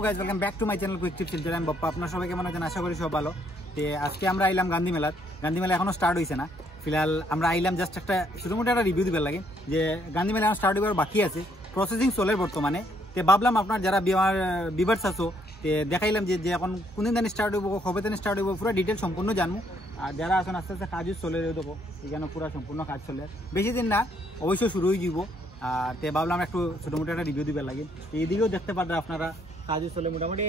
Hello guys, welcome back to my channel quick tips. আমি বাপ্পা, আপনার সবাই কেমন আছেন? আশা করি সব ভালো। তো আজকে আমরা আইলাম গান্ধী মেলা এখনো স্টার্ট হয়েছে না। ফিলহাল আমরা আইলাম জাস্ট একটা ছোটোমোটো একটা রিভিউ দিবার লাগে যে গান্ধী মেলা এখন স্টার্ট হইবার বাকি আছে, প্রসেসিং চলে বর্তমানে। তো ভাবলাম আপনার যারা বিভার্স আছো দেখাইলাম যে এখন কোনদিন দিন স্টার্ট হইব, কবে দিন স্টার্ট হইব, পুরো ডিটেল সম্পূর্ণ জানবো। আর যারা এখন আস্তে আস্তে কাজও চলে দেবো, এখানে পুরো সম্পূর্ণ কাজ চলে, বেশি দিন না অবশ্যই শুরু হয়ে যাব। আর তে ভাবলাম একটু ছোটোমোটো একটা রিভিউ দিবার লাগে। এইদিকেও দেখতে পারবেন আপনারা কাজও চলে মোটামুটি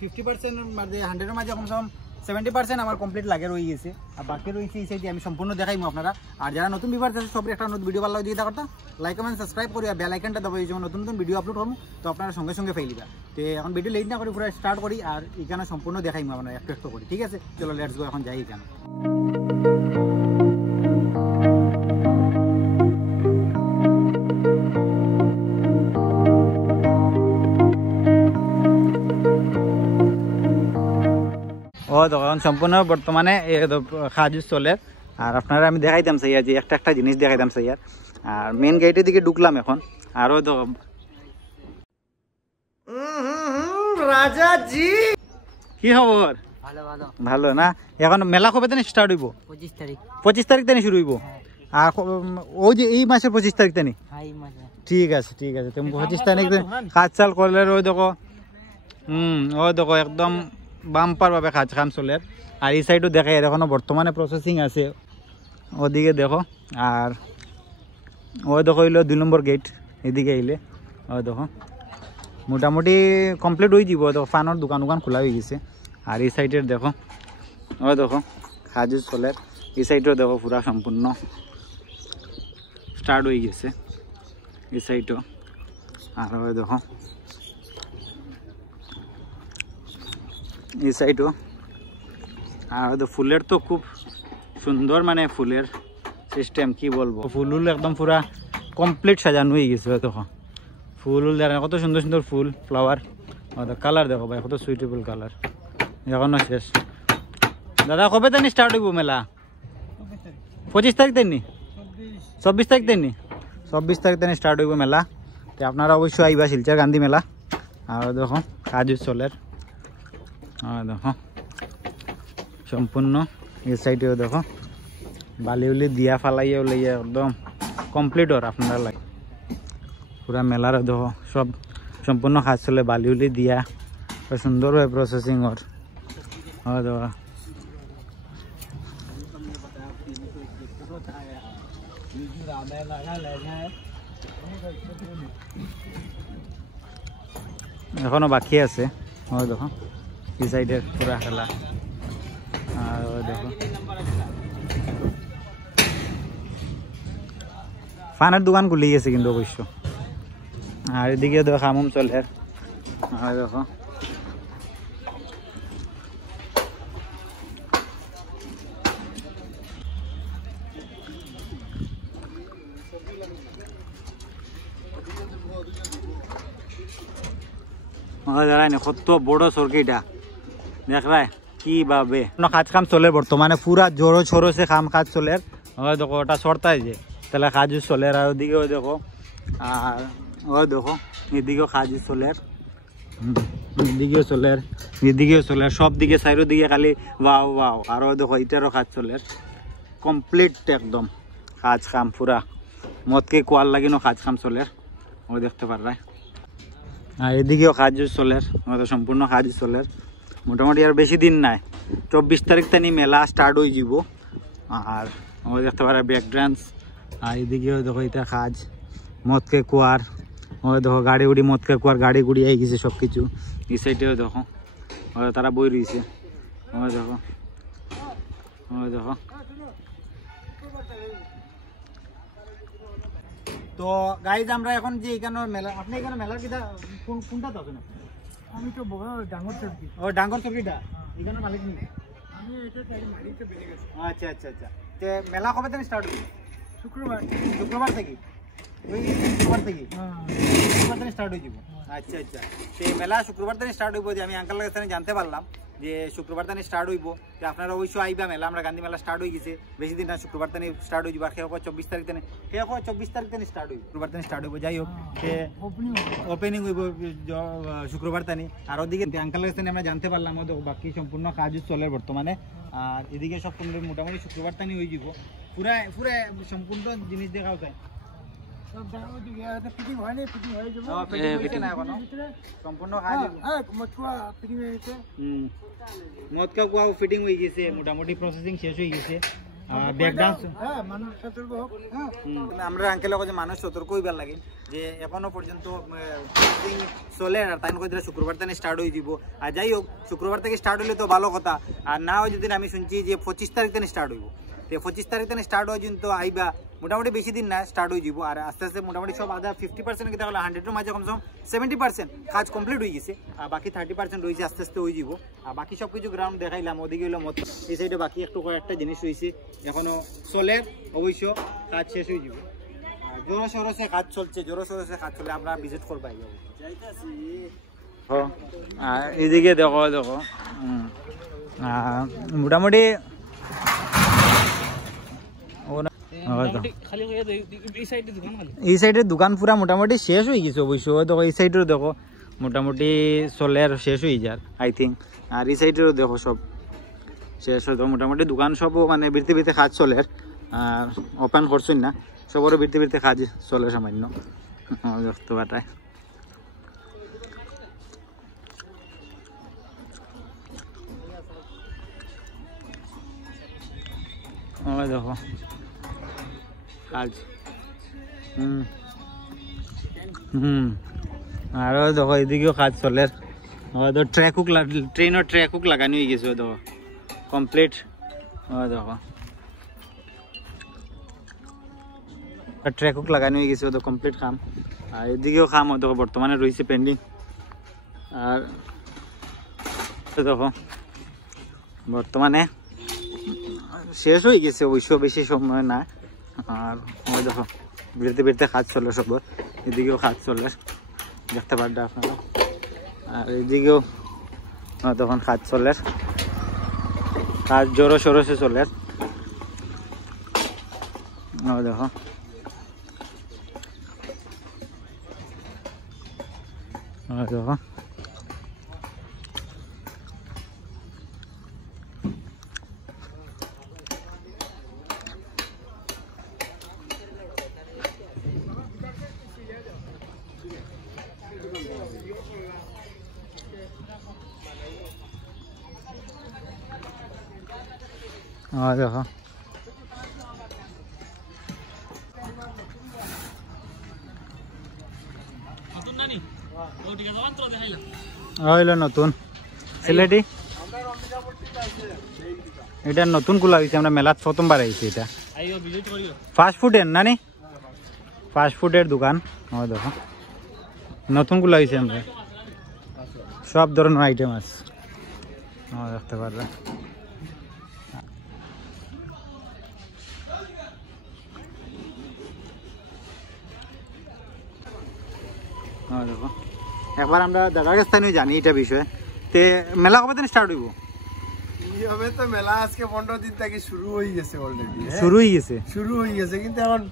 50% মাঝে 100-এর মাঝে কমসে কম 70% আমার কমপ্লিট লাগে রয়ে গেছে। আর বাকি রয়েছে এই সাইডে আমি সম্পূর্ণ দেখাইমু আপনারা। আর যারা নতুন ভিউয়ার্স আছে সবাই একটা নতুন ভিডিও ভালো লাগে দিয়ে থাকতো লাইক কমেন্ট সাবস্ক্রাইব করি, আর বেল আইকনটা দাবাই, যেমন নতুন নতুন ভিডিও আপলোড করবো তো আপনারা সঙ্গে সঙ্গে পাইলিবা। তো এখন ভিডিও লেট না করি পুরো স্টার্ট করি, আর এখানে সম্পূর্ণ দেখাইমু আপনারা একটু একটু করি। ঠিক আছে, চলো লেটস গো, এখন যাই এখানে। তখন সম্পূর্ণ বর্তমানে কাজ চলে। আর আপনারা আমি দেখাইতাম সাইয়ার যে একটা একটা জিনিস দেখাইতাম সাইয়ার। আর মেন গেটের দিকে ঢুকলাম এখন। আরো তো রাজাজি, কি খবর? ভালো ভালো ভালো না? এখন মেলা কবে থেকে স্টার্ট হইব? 25 তারিখ থেকে শুরু হইব। আর ওই যে এই মাসের 25 তারিখ থেকে? ঠিক আছে ঠিক আছে, তুমি 25 তারিখ কাজ চাল করলে ওই দেখো ওই দেখো একদম বাম্পার ভাবে কাজ কাম চলে। আর এই সাইডও দেখাই এখনো বর্তমানে প্রসেসিং আছে, ওদিকে দেখো। আর ওই দেখো হইলো 2 নম্বর গেট, এদিকে আইলে ওই দেখো মোটামুটি কমপ্লিট হয়ে যাব। দেখো ফানোর দোকান খোলা হয়ে গেছে। আর এই সাইডের দেখো ওই দেখো কাজ চলে। এই সাইডও দেখো পুরা সম্পূর্ণ স্টার্ট হয়ে গেছে এই সাইডও। আর ওই দেখো এই সাইডও। আর হয়তো ফুলের তো খুব সুন্দর, মানে ফুলের সিস্টেম কি বলবো, ফুল একদম পুরা কমপ্লিট সাজানো হয়ে গেছে। দেখো ফুল কত সুন্দর সুন্দর ফুল, ফ্লাওয়ার, কালার দেখো ভাই কত সুইটেবল কালার। এখনো শেষ। দাদা কবে থেকে স্টার্ট হইব মেলা? 25 তারিখ থেকে? 24 তারিখ থেকে? 24 তারিখ থেকে স্টার্ট হইব মেলা। তো আপনারা অবশ্যই আইবা শিলচর গান্ধী মেলা। আর দেখো কাজ চলে। দেখো সম্পূর্ণ এই সাইডেও দেখো বালি উলি দিয়া ফালাইয়া উলাইয়া একদম কমপ্লিট ওর আপনারা লাগে পুরা মেলার। দেখো সব সম্পূর্ণ কাজ চলে, বালি উলি দিয়া সুন্দরভাবে প্রসেসিং ওর। দেখো এখনো বাকি আছে। দেখো এই সাইডের পুরা খেলা। আর দেখো ফানের দোকান খুলে গেছে কিন্তু অবশ্য। আর এদিকে দেখো খামুম চলে। আর দেখো কত বড় সরকিটা দেখ রায় কি ভাবে কাজ কাম চলে বর্তমানে, পুরা জোরো ছোড়ো সে কাজ চলে। দেখো ওটা সরতাই যে তাহলে কাজও চলে। আর ওদিকেও দেখো, আর ওই দেখো এদিকেও কাজ চলে, এদিকেও চলে, এদিকেও চলে, সব দিকে সাইডের দিকে খালি ওয়াও ওয়াও। আর ওই দেখো এটারও কাজ চলে কমপ্লিট একদম কাজ কাম পুরা মদকে কোয়াল লাগিনো কাজ কাম চলে। ও দেখতে পারবে। আর এদিকেও কাজ চলে, সম্পূর্ণ কাজ চলে। মোটামুটি আর বেশি দিন নাই, 24 তারিখ থেকে মেলা স্টার্ট হয়ে যাব। আর ও দেখতে পারে ব্যাক ডান্স। আর এদিকেও দেখো এটা কাজ মদকে কুয়ার। ওই দেখো গাড়ি গুড়ি মদকে কুয়ার গাড়ি গুড়ি আই গেছে সব কিছু। এই সাইডেও দেখো তারা বই রয়েছে। ওই দেখো ওই দেখো। তো গাইজ আমরা এখন যে এখানে মেলা, আপনি এখানে মেলার কিটা কোনটা আছেন? আমি তো ডাঙ্গর চরকি। ও ডাঙ্গর চরকিটা এখানে মালিক নেই? আমি এটা মালিককে বেরিয়ে গেছি। আচ্ছা আচ্ছা আচ্ছা। তো মেলা কবে থেকে স্টার্ট হবে? শুক্রবার থেকে? ওই শুক্রবার থেকে? শুক্রবার থেকে স্টার্ট হয়ে যাব। আচ্ছা আচ্ছা। তো মেলা শুক্রবার থেকে স্টার্ট হইব যে আমি আঙ্কালের কাছে জানতে পারলাম। যে শুক্রবার তানি স্টার্ট হইব, তো আপনারা অবশ্যই আইবা মেলা, আমরা গান্ধী মেলা স্টার্ট হয়ে গেছে, বেশি দিন না, শুক্রবার তানি স্টার্ট হয়ে যাব, আর খেয়ে 24 তারিখ তানি, খেয়ে 24 তারিখ তানি স্টার্ট হইব, শুক্রবার তানি স্টার্ট হইব। যাই হোক, ওপেনিং হইব শুক্রবার তানি। আর ওদিকে আঙ্কালের কাছে আমরা জানতে পারলাম ওদের বাকি সম্পূর্ণ কাজ চলে বর্তমানে, আর এদিকে সব মোটামুটি শুক্রবার তানি হয়ে যাব, পুরা পুরা সম্পূর্ণ জিনিস দেখাও যায়। ফিটিং হয়ে গেছে, মোটামুটি প্রসেসিং শেষ হয়ে গেছে। আমরা আঙ্কেল যে মানুষ সতর্ক হইবার লাগে যে এখনো পর্যন্ত চলে, আর তাই কইরা শুক্রবার থেকে স্টার্ট হয়ে যাব। আর যাই হোক, শুক্রবার থেকে স্টার্ট হইলে তো ভালো কথা, আর না হয় যদি আমি শুনছি যে 25 তারিখ থেকে স্টার্ট হইব, তো 25 তারিখ থেকে স্টার্ট হওয়ার জন্য আইবা, মোটামুটি বেশি দিন না স্টার্ট হয়ে যাব। আর আস্তে আস্তে মোটামুটি সব আধা 50% কিন্তু 100-এর মাঝে কমসে কম 70% কাজ কমপ্লিট হয়ে গেছে, আর বাকি 30% রয়েছে, আস্তে আস্তে হয়ে যাব। আর বাকি সব কিছু গ্রাউন্ড দেখাইলাম, ওদিকে হলো মত, এই সাইডে বাকি একটু কয়েকটা জিনিস রয়েছে এখনো চলে, অবশ্য কাজ শেষ হয়ে যাব। জোর সরসে কাজ চলছে, জোর সরসে কাজ চলে, আমরা ভিজিট করবো। এদিকে দেখো দেখো মোটামুটি এই সাইডের দোকান পুরা মোটামুটি শেষ হয়ে গেছে অবশ্য। দেখো এই সাইডেরও দেখো মোটামুটি চলে আর শেষ হয়ে যায় আই থিঙ্ক, আর এই সাইডেরও দেখো সব শেষ হয়ে মোটামুটি দোকান সব মানে বৃত্তি বৃত্তি কাজ চলে, আর ওপেন করছেন না, সবরও বৃত্তি বৃত্তি কাজ চলে সামান্য দেখতে পাঠায়। দেখো কাজ আরো দেখো এদিকেও কাজ চলে, ট্রেনের ট্র্যাক হুক লাগানো হয়ে গেছে, দেখো কমপ্লিট। দেখো ট্র্যাক হুক লাগানো হয়ে গেছে, তো কমপ্লিট কাম। আর এদিকেও কাম দেখো বর্তমানে রয়েছে পেন্ডিং। আর দেখো বর্তমানে শেষ হয়ে গেছে অবশ্য, বেশি সময় না। আর ওই দেখো বেরতে বেরতে কাজ চলে সব, এদিকেও কাজ চলে দেখতে পারবে আপনারা। আর এদিকেও তখন কাজ চলে, কাজ জোরো সরসে চলে। দেখো দেখো দেখো হইল নতুন সিলেটি, এটা নতুন খোলা হয়েছে, আমরা মেলাত প্রথমবার আইছি। এটা ফাস্ট ফুডের নানি, ফাস্ট ফুডের দোকান। দেখো নতুন খোলা হয়েছে, আমরা সব ধরনের আইটেম আছে দেখতে পারবে। দেখো একবার আমরা দাদার কাছ থেকে জানি এটা বিষয়ে, তে মেলা কবে থেকে স্টার্ট হইব? এইভাবে তো মেলা আজকে 15 দিন থেকে শুরু হয়ে গেছে, অলরেডি শুরু হয়ে গেছে, কিন্তু এখন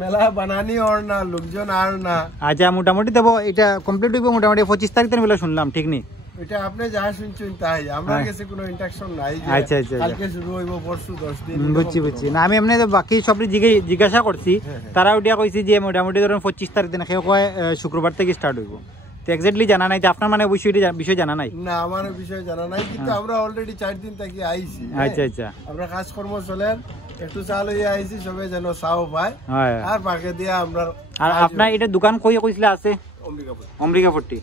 মেলা বানানি আর না, লোকজন আর না। আচ্ছা মোটামুটি দেবো, এটা কমপ্লিট হইব মোটামুটি 25 তারিখ থেকে মেলা শুনলাম, ঠিক নেই? এটা আপনি যা শুনছেন তাই, আমরা কাছে কোনো ইন্টাকশন নাই। আচ্ছা আচ্ছা কালকে শুরু হইব, পরশু 10 দিন। বুঝছি না, আমি এমনি বাকি সব জিজ্ঞাসা করছি, তারা ওটা কইছি যে মোটামুটি ধরুন 25 তারিখ দিন, কেউ কয় শুক্রবার থেকে স্টার্ট হইব। তো এক্স্যাক্টলি জানা নাই, আপনার মানে বিষয় জানা নাই? না, আমার বিষয় জানা নাই, কিন্তু আমরা অলরেডি 4 দিন থেকে আইছি। আচ্ছা আচ্ছা, আমরা কাজকর্ম চলে একটু চালু হয়ে আইছি, সবাই যেন চাও পায়, আর বাকি দিয়া আমরা। আর আপনার এটা দোকান কইছিলে আছে? অম্বিকাপট্টি।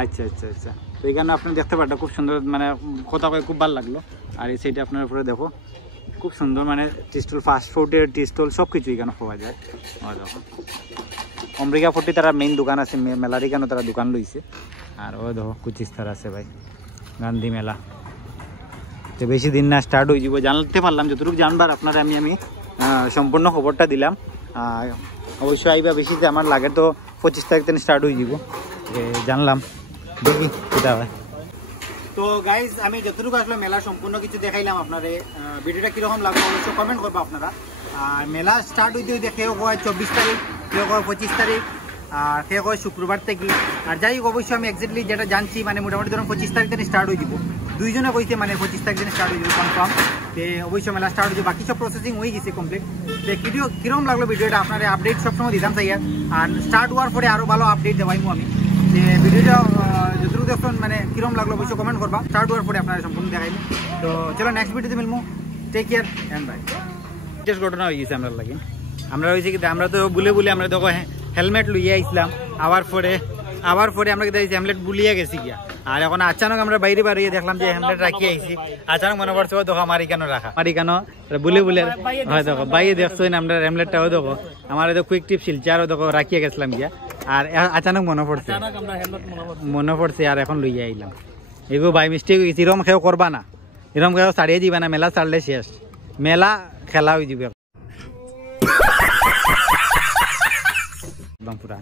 আচ্ছা আচ্ছা আচ্ছা, তো এখানে আপনি দেখতে পারেন খুব সুন্দর, মানে কথা কয়ে খুব ভালো লাগলো। আর এই সাইডে আপনার উপরে দেখো খুব সুন্দর, মানে টি স্টল, ফাস্ট ফুডের টি স্টল সব কিছু এখানে পাওয়া যায়। দেখো অম্বিকাপট্টি তারা মেইন দোকান আছে, মেলার এখানে তারা দোকান লইছে। আর ও দেখো কুচিস্তার আছে ভাই, গান্ধী মেলা। তো বেশি দিন না স্টার্ট হয়ে যাব, জানতে পারলাম যতটুকু জানবার আপনারা আমি সম্পূর্ণ খবরটা দিলাম। অবশ্যই আইবা, বেশি আমার লাগে তো 25 তারিখ থেকে স্টার্ট হয়ে যাব, জানলাম, দেখি সেটা হয়। তো গাইজ আমি যতটুকু আসলে মেলা সম্পূর্ণ কিছু দেখাইলাম আপনারে, ভিডিওটা কিরকম লাগলো অবশ্যই কমেন্ট করবো আপনারা। আর মেলা স্টার্ট হইতে হইতে কেউ হয় 24 তারিখ, কেউ হয় 25 তারিখ, আর কেউ হয় শুক্রবার থেকে। আর যাই হোক অবশ্যই আমি এক্স্যাক্টলি যেটা জানছি মানে মোটামুটি ধরুন 25 তারিখ থেকে স্টার্ট হয়ে যাব। দুইজনে কইছে মানে 25 তারিখ থেকে স্টার্ট হয়ে যাব কনফার্ম। তো অবশ্যই মেলা স্টার্ট হয়ে যাবে, বাকি সব প্রসেসিং হয়ে গেছে কমপ্লিট। তো ভিডিও কিরকম লাগলো ভিডিওটা আপনারা আপডেট সবসময় দিতাম চাই, আর স্টার্ট হওয়ার পরে আরও ভালো আপডেট দেওয়াইমু আমি। যে ভিডিওটা যতটুকু দেখুন মানে কিরকম লাগলো অবশ্যই কমেন্ট করবা, স্টার্ট হওয়ার পরে আপনারা সম্পূর্ণ দেখাইবো। তো চলো নেক্সট ভিডিওতে মিলবো, টেক কেয়ার অ্যান্ড বাই। বিশেষ ঘটনা হয়ে গেছে আমরা লাগে, আমরা হয়েছে কি আমরা তো বলে আমরা দেখো হেলমেট লইয়ে আইছিলাম, আবার পরে আমরা কিন্তু হেলমেট বুলিয়ে গেছি গিয়া। আর এখন আচানক আমরা বাইরে বাড়িয়ে দেখলাম যে হেলমেট রাখিয়ে আইছি, আচানক মনে পড়ছে দেখো আমার এখানে রাখা, আমার এখানে বলে হয় দেখো বাইরে দেখছো আমরা হেলমেটটাও দেখো আমার কুইক টিপ শিলচারও দেখো রাখিয়ে গেছিলাম গিয়া। আর আচানক মনে পড়ছে আর এখন লইয়া আইলাম। এগুলো বাই মিস্টেক হয়ে গেছে, এরকম খেয়েও করবা না, এরকম খেয়েও ছাড়িয়ে দিবা না, মেলা ছাড়লে শেষ, মেলা খেলা হয়ে যাবে একদম পুরা।